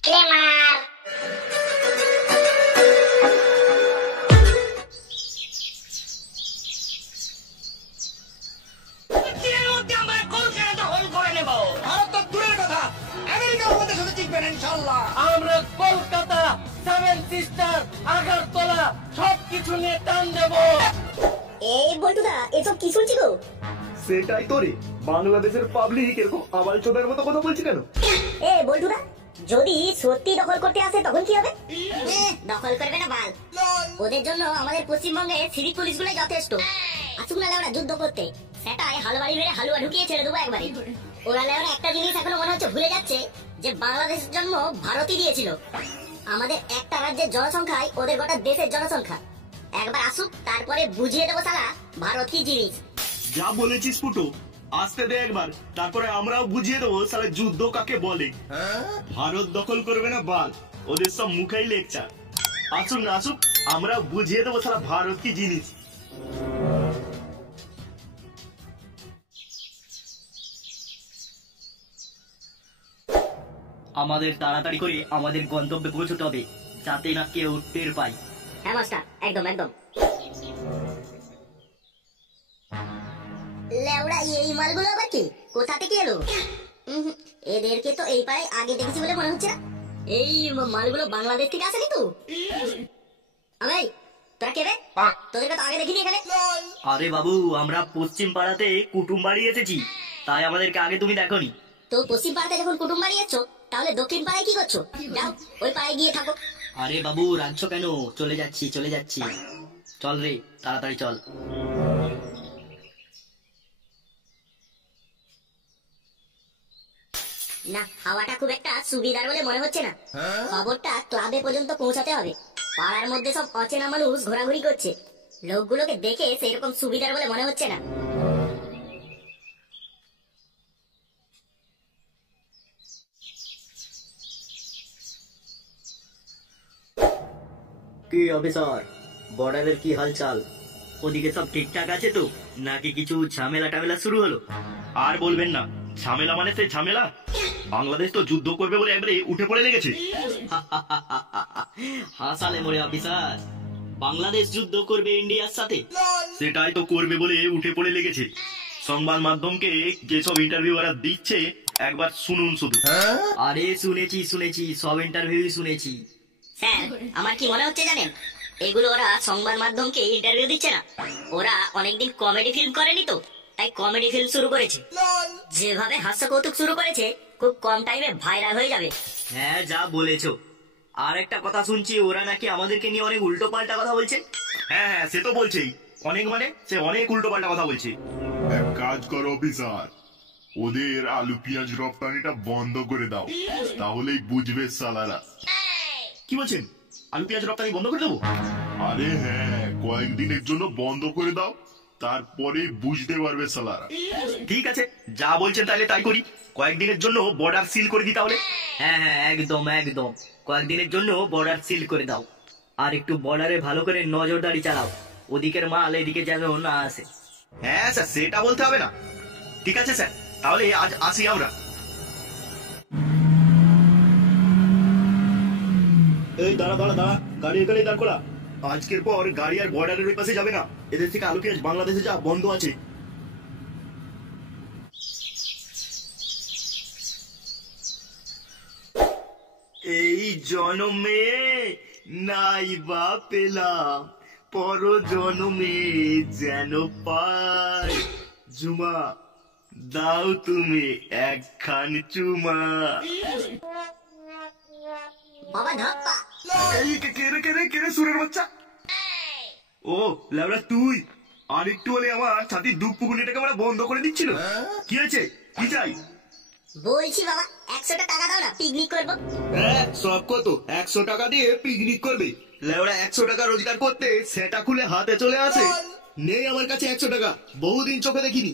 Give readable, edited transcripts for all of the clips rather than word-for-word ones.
আমরা Kolkata, seven sister, Agartala সবকিছু নিয়ে টান দেবো। এই বল্টুদা, এসব কি শুনছি গো? সেটাই তো রে, বাংলাদেশের পাবলিক এরকম আবাল চোদার মতো কথা বলছি কেন? এ বল্টুদা, যদি সত্যি দখল করতে আসে তখন কি হবে? দখল করবে না বাল, ওদের জন্য আমাদের পশ্চিমবঙ্গে সিভিক পুলিশ গুলো যথেষ্ট। আসুক না ওরা যুদ্ধ করতে, সেটাই হালুয়াড়ি মেরে হালুয়া ঢুকিয়ে ছেড়ে দেবো একবারে। ওরা একটা জিনিস এখনো মনে হচ্ছে ভুলে যাচ্ছে, যে বাংলাদেশের জন্ম ভারতই দিয়েছিল। আমাদের একটা রাজ্যের জনসংখ্যায় ওদের গোটা দেশের জনসংখ্যা। একবার আসুক, তারপরে বুঝিয়ে দেবো সালা ভারত কি জিনিস। যা বলেছিস ফুটো, আসতে দে একবার, তারপরে আমরাও বুঝিয়ে দেবো সালা যুদ্ধ কাকে বলে। ভারত দখল করবে না বাল, ওদের সব মুখেই লেকচার। আসুক না আসুক, আমরা বুঝিয়ে দেবো সালা ভারত কি জিনিস। আমাদের তাড়াতাড়ি করে আমাদের গন্তব্যে পৌঁছতে হবে, যাতে না কেউ টের পায়। হ্যাঁ মাস্টার, একদম একদম। লেওড়া, এই মালগুলো আবার কি, কোথা থেকে এলো? এদেরকে তো এই পাড়ায় আগে দেখেছি বলে মনে হচ্ছে না। এই মালগুলো বাংলাদেশ থেকে আসেনি তো? আমি তোরা কে রে? তোদেরকে তো আগে দেখিনি এখানে। আরে বাবু, আমরা পশ্চিম পাড়াতে কুটুম বাড়ি এসেছি, তাই আমাদেরকে আগে তুমি দেখোনি। তো পশ্চিম পাড়াতে যখন কুটুম বাড়ি এসছো, তাহলে দক্ষিণ পাড়ায় কি করছো? যাও ওই পাড়ায় গিয়ে থাকো। আরে বাবু, রাখছো কেন? চলে যাচ্ছি চলে যাচ্ছি, চল রে তাড়াতাড়ি চল। না, হাওয়াটা খুব একটা সুবিধার বলে মনে হচ্ছে না। খবরটা ক্লাবে পর্যন্ত পৌঁছাতে হবে। পাড়ার মধ্যে সব অচেনা মানুষ ঘোরাঘুরি করছে, লোকগুলোকে দেখে সেরকম সুবিধার বলে মনে হচ্ছে না। কি অফিসার, বর্ডারের কি হালচাল? ওদিকে সব ঠিকঠাক আছে তো, নাকি কিছু ঝামেলা টামেলা শুরু হলো? আর বলবেন না, ঝামেলা মানে সেই ঝামেলা। বাংলাদেশ তো যুদ্ধ করবে বলে একবারে উঠে পড়ে লেগেছে। হাসালে মোরে অফিসার, বাংলাদেশ যুদ্ধ করবে ইন্ডিয়ার সাথে? সেটাই তো করবে বলে উঠে পড়ে লেগেছে। সংবাদ মাধ্যমকে যেসব ইন্টারভিউ ওরা দিচ্ছে, একবার শুনুন শুধু। আরে শুনেছি শুনেছি, সব ইন্টারভিউ শুনেছি। স্যার, আমার কি মনে হচ্ছে জানেন, এগুলো ওরা সংবাদ মাধ্যমকে ইন্টারভিউ দিচ্ছে না, ওরা অনেকদিন কমেডি ফিল্ম করেনি তো, তাই কমেডি ফিল্ম শুরু করেছে। যেভাবে হাস্য কৌতুক শুরু করেছে, খুব কম টাইমে ভাইরাল হয়ে যাবে। হ্যাঁ, যা বলেছো। আর একটা কথা শুনছি, ওরা নাকি আমাদেরকে নিয়ে অনেক উল্টো পাল্টা কথা বলছে। হ্যাঁ হ্যাঁ, সে তো বলছেই, অনেক মানে সে অনেক উল্টো পাল্টা কথা বলছে। এক কাজ করো অফিসার, ওদের আলু পেঁয়াজ রপ্তানিটা বন্ধ করে দাও, তাহলেই বুঝবে সালারা। কি বলছেন, আলু পেঁয়াজ রপ্তানি বন্ধ করে দেবো? আরে হ্যাঁ, কয়েকদিনের জন্য বন্ধ করে দাও, তারপরে বুঝতে পারবে সালারা। ঠিক আছে, যা বলছেন তাহলে তাই করি। কয়েকদিনের জন্য বর্ডার সিল করে দিই তাহলে। হ্যাঁ হ্যাঁ, একদম একদম, কয়েকদিনের জন্য বর্ডার সিল করে দাও। আর একটু বর্ডারে ভালো করে নজরদারি চালাও, ওদিকের মাল এদিকে যেন না আসে। হ্যাঁ স্যার, সেটা বলতে হবে না। ঠিক আছে স্যার, তাহলে আজ আসি আমরা। এই দাঁড়া দাঁড়া দাঁড়া, গাড়ি এখানেই দাঁড় করা। আজকের পর গাড়ি আর বর্ডারের ওই পাশে যাবে না, এদের থেকে আলু পেঁয়াজ বাংলাদেশে যা বন্ধ আছে। এই জনমে নাই বা পেলাম, পর জনমে যেন পাই। জুমা দাও তুমি একখান চুমা। বাবা ধাপ্পা, এই কেড়ে সুরের বাচ্চা। ও ল্যাবড়া তুই, আর একটু হলে আমার ছাতির দুঃখ পুকুনিটাকে আমরা বন্ধ করে দিচ্ছিল। কি হয়েছে, কি চাই? বলছি বাবা 100 টাকা দাও না, পিকনিক করবো। হ্যাঁ, সব কত 100 টাকা দিয়ে পিকনিক করবে? লেওড়া 100 টাকা রোজগার করতে সেটা খুলে হাতে চলে আসে। নেই আমার কাছে 100 টাকা, বহুদিন চোখে দেখিনি।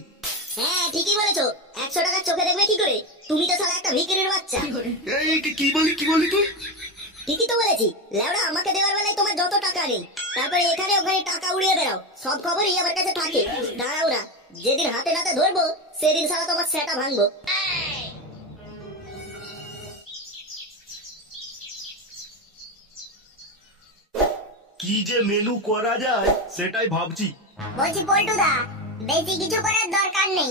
হ্যাঁ ঠিকই বলেছো, 100 টাকা চোখে দেখবে কি করে? তুমি তো শালা একটা ভিখারির বাচ্চা। এই কি বলি তুই? ঠিকই তো বলেছি, লেওড়া আমাকে দেওয়ার বেলায় তোমার যত টাকা নেই, তারপরে এখানে ওখানে টাকা উড়িয়ে বেড়াও, সব খবরই আমার কাছে থাকে। দাঁড়াও না, যেদিন হাতে নাতে ধরবো সেদিন শালা তোমার সেটা ভাঙবো। কি যে মেনু করা যায় সেটাই ভাবছি। বলছি পল্টুদা, বেশি কিছু করার দরকার নেই,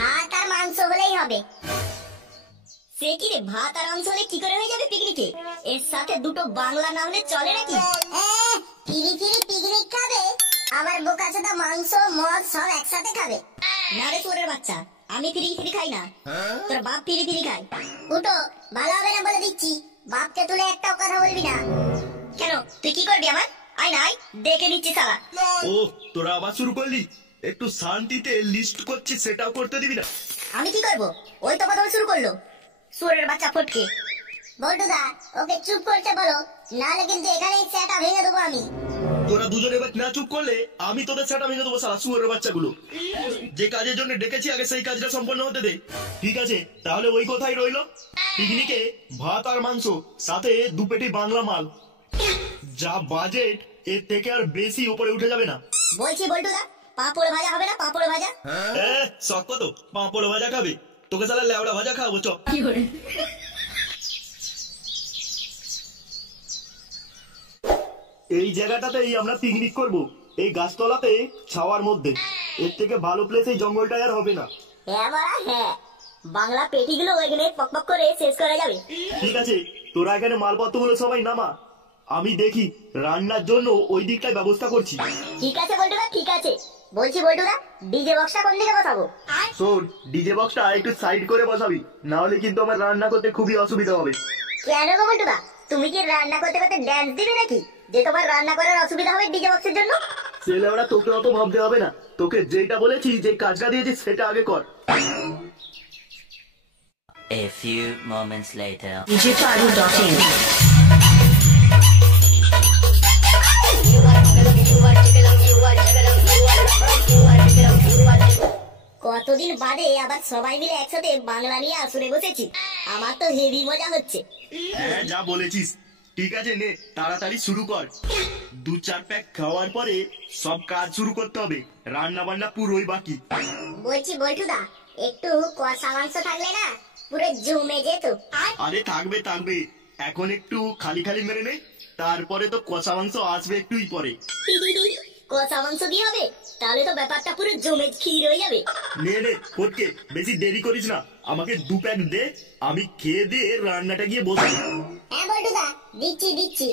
ভাত আর মাংস হলেই হবে। সে কি রে, ভাত আর মাংস হলে কি করে হয়ে যাবে পিকনিকে? এর সাথে দুটো বাংলা না হলে চলে নাকি? ফিরি ফিরি পিকনিক খাবে, আবার বোকাচোদা মাংস মদ সব একসাথে খাবে? না রে চোরের বাচ্চা, আমি ফিরি ফিরি খাই না, তোর বাপ ফিরি ফিরি খায়। উঠো, ভালো হবে না বলে দিচ্ছি, বাপকে তুলে একটাও কথা বলবি না। কেন, তুই কি করবি আমার? আয় না, আয়, দেখে নিচ্ছি শালা। ও তোরা আবার শুরু করলি? একটু শান্তিতে লিস্ট করছি সেটাও করতে দিবি না? আমি কি করব? ওই তো কথা শুরু করলো সুরের বাচ্চা ফটকে। বল্টুদা, ওকে চুপ করতে বলো, নাহলে কিন্তু এখানেই সেটা ভেঙে দেবো আমি। তোরা দুজনে এবার না চুপ করলে আমি তোদের সেটা ভেঙে দেবো শালা শুয়োরের বাচ্চাগুলো। যে কাজের জন্য ডেকেছি আগে সেই কাজটা সম্পন্ন হতে দে। ঠিক আছে, তাহলে ওই কথাই রইলো। পিকনিকে ভাত আর মাংস, সাথে দু পেটি বাংলা মাল। যা বাজেট এর থেকে আর বেশি উপরে উঠে যাবে না। বলছি বল্টুদা, পাঁপড় ভাজা হবে না? পাঁপড় ভাজা? শখ কত পাঁপড় ভাজা খাবে? তোকে শালা লেওড়া ভাজা খাওয়াবো চ। এই জায়গাটাতেই আমরা পিকনিক করব, এই গাছতলাতে ছাওয়ার মধ্যে। এর থেকে ভালো প্লেস এই জঙ্গলটাই আর হবে না। হ্যাঁ বাড়া হ্যাঁ, বাংলা পেটিগুলো এখানে পকপক করে শেষ করা যাবে। ঠিক আছে, তোরা এখানে মালপত্রগুলো সবাই নামা, আমি দেখি রান্নার জন্য ওই দিকটায় ব্যবস্থা করছি। ঠিক আছে বল্টুদা, ঠিক আছে। বলছি বল্টুদা, ডিজে বক্সটা কোন দিকে বসাবো? শোন, ডিজে বক্সটা একটু সাইড করে বসাবি, না হলে কিন্তু আমার রান্না করতে খুবই অসুবিধা হবে। কেন গো বল্টুদা, তুমি কি রান্না করতে করতে ড্যান্স দিবে নাকি, যে তোমার রান্না করার অসুবিধা হবে ডিজে বক্সের জন্য? ছেলে ওরা তোকে অত ভাবতে হবে না, তোকে যেটা বলেছি, যে কাজটা দিয়েছি সেটা আগে কর। A few moments later. কতদিন বাদে আবার সবাই মিলে একসাথে বাংলা নিয়ে আসরে বসেছি, আমার তো হেভি মজা হচ্ছে। হ্যাঁ যা বলেছিস। ঠিক আছে নে, তাড়াতাড়ি শুরু কর। 2-4 প্যাক খাওয়ার পরে সব কাজ শুরু করতে হবে, রান্না বান্না পুরোই বাকি। বলছি বল্টুদা, একটু কষা মাংস থাকলে না পুরো জমে যেত। আরে থাকবে থাকবে, এখন একটু খালি খালি মেরে নে, তারপরে তো কষা মাংস আসবে একটুই পরে। কষা মাংস দিয়ে হবে? তাহলে তো ব্যাপারটা পুরো জমে ক্ষীর হয়ে যাবে। নে নে ফটকে, বেশি দেরি করিস না, আমাকে 2 প্যাক দে, আমি খেয়ে দিয়ে রান্নাটা গিয়ে বসি। হ্যাঁ বল্টুদা, দিচ্ছি দিচ্ছি।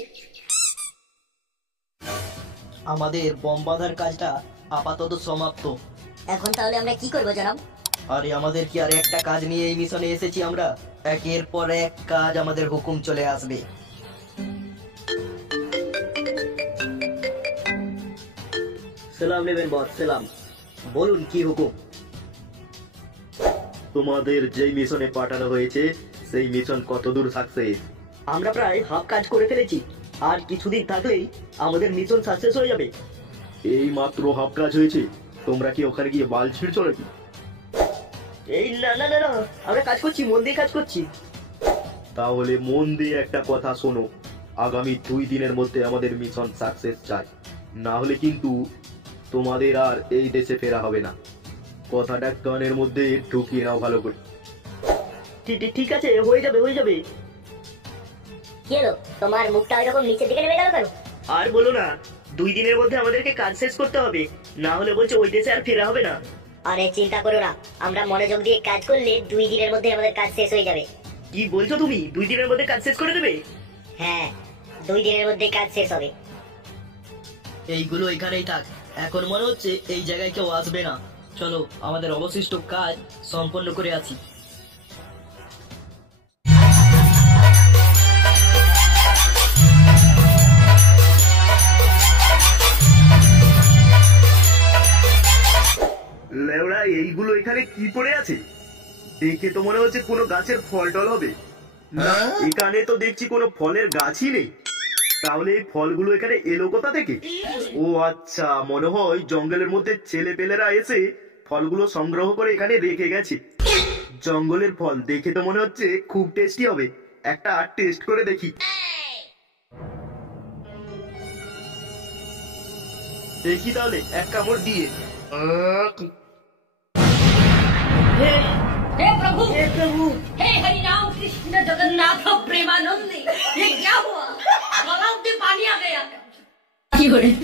আমাদের বম বাঁধার কাজটা আপাতত সমাপ্ত। এখন তাহলে আমরা কি করবো জনাব? আরে আমাদের কি আর একটা কাজ নিয়ে এই মিশনে এসেছি আমরা? একের পর এক কাজ আমাদের হুকুম চলে আসবে। সালাম নেবেন বস, সালাম। বলুন কি হুকুম? তোমাদের যেই মিশনে পাঠানো হয়েছে সেই মিশন কতদূর সাকসেস? আমরা প্রায় হাফ কাজ করে ফেলেছি, আর কিছুদিন থাকলেই আমাদের মিশন সাকসেস হয়ে যাবে। এই মাত্র হাফ কাজ হয়েছে, তোমরা কি ওখানে গিয়ে বাল ছিঁড়ছো নাকি? এই না না না না, আমরা কাজ করছি, মন দিয়ে কাজ করছি। তাহলে মন দিয়ে একটা কথা শোনো, আগামী 2 দিনের মধ্যে আমাদের মিশন সাকসেস চাই, না হলে কিন্তু তোমাদের আর এই দেশে ফেরা হবে না। কথাটা কানের মধ্যে ঢুকিয়ে নাও ভালো করে। ঠিক আছে, হয়ে যাবে হয়ে যাবে। কি হলো, তোমার মুখটা এরকম নিচের দিকে নেমে গেল কেন? আর বলো না, 2 দিনের মধ্যে আমাদেরকে কাজ শেষ করতে হবে, না হলে বলছে ওই দেশে আর ফেরা হবে না। আরে চিন্তা করো না, আমরা মনোযোগ দিয়ে কাজ করলে 2 দিনের মধ্যে আমাদের কাজ শেষ হয়ে যাবে। কি বলছো তুমি, 2 দিনের মধ্যে কাজ শেষ করে দেবে? হ্যাঁ, 2 দিনের মধ্যে কাজ শেষ হবে। এইগুলো এখানেই থাক, এখন মনে হচ্ছে এই জায়গায় কেউ আসবে না। চলো আমাদের অবশিষ্ট কাজ সম্পন্ন করে আসি। লেওড়া এইগুলো এখানে কি পড়ে আছে? দেখে তো মনে হচ্ছে কোনো গাছের ফল টল হবে না, এখানে তো দেখছি কোনো ফলের গাছই নেই। তাহলে এই ফলগুলো এখানে এলো কোথা থেকে? ও আচ্ছা, মনে হয় জঙ্গলের মধ্যে ছেলে পেলেরা এসে ফলগুলো সংগ্রহ করে এখানে রেখে গেছে। জঙ্গলের ফল দেখে তো মনে হচ্ছে খুব টেস্টি হবে, একটা টেস্ট করে দেখি। দেখি তাহলে এক কামড় দিয়ে। हे प्रभु हे हरि राम कृष्ण जगन्नाथ प्रेमानंद, ये क्या हुआ? तालाब में पानी आ गया। 有人。